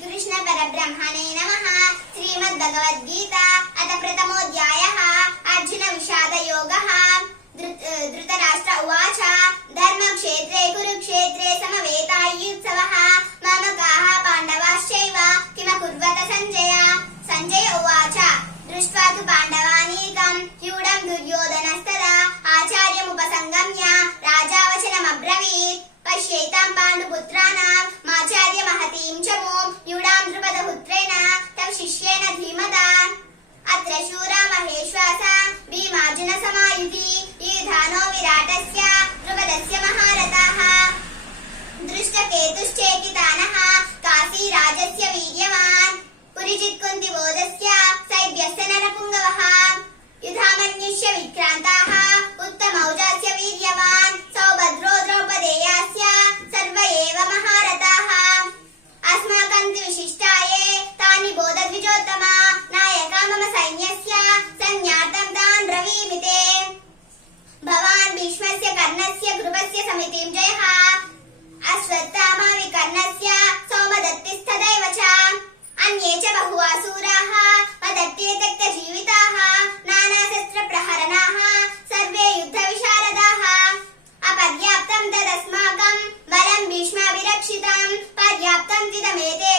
श्रीकृष्ण परब्रह्मणे नमः। श्रीमद्भगवद्गीता अथ प्रथमोऽध्यायः। अर्जुन विषाद योगः। धृतराष्ट्र उवाच धर्मक्षेत्रे कुरुक्षेत्रे समवेतायुत्सवः मामकाः पाण्डवाश्चैव किमकुर्वत सञ्जय। सञ्जय उवाच दृष्ट्वा तु पाण्डवानीकं व्यूढं दुर्योधनस्तदा आचार्यमुपसंगम्य राजा वचनमब्रवीत् पश्येतां पाण्डुपुत्राणां माचार्य महतीं च मूं व्यूढां द्रुपदपुत्रेण तव शिष्येण धीमता। अत्र शूरा महेश्वासा भीमार्जुन समायुधि युधानो विराटस्य द्रुपदस्य महारथाः दृष्टकेतुश्चेकितानः काशीराजस्य वीर्यवान् पुरिजित्कुन्तिबोधस्य सैभ्यस्य नरपुङ्गवः युधामन्युष्य विक्रान्ताः उत्तमौजास्य वीर्यवान् सौभद्रो द्रौपदेयास्य सर्व एव महारथाः अस्माकं तु विशिष्टाये तानि बोधद्विजोत्तमा नायका मम सैन्यस्य संज्ञार्थं तान् ब्रवीमि ते। भवान् भीष्मस्य कर्णस्य कृपस्य समितिं जयः अश्वत्थामा विकर्णस्य सोमदत्तिस्तथैव च अन्ये च बहुवासूराः मदत्ते त्यक्तजीविताः नानाशस्त्रप्रहरणाः सर्वे युद्धविशारदाः अपर्याप्तं तदस्माकं बलं भीष्माभिरक्षितं पर्याप्तं तिदमेते